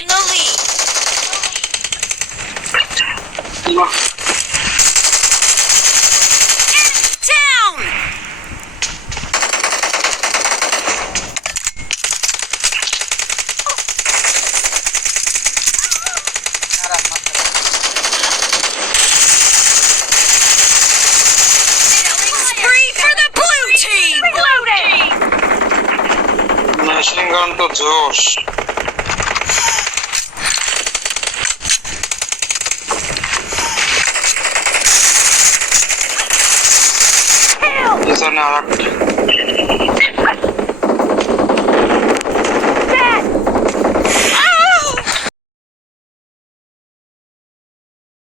in the lead. Down! Spree for the blue team! Machine gun to Josh. পিছনে আরেকটা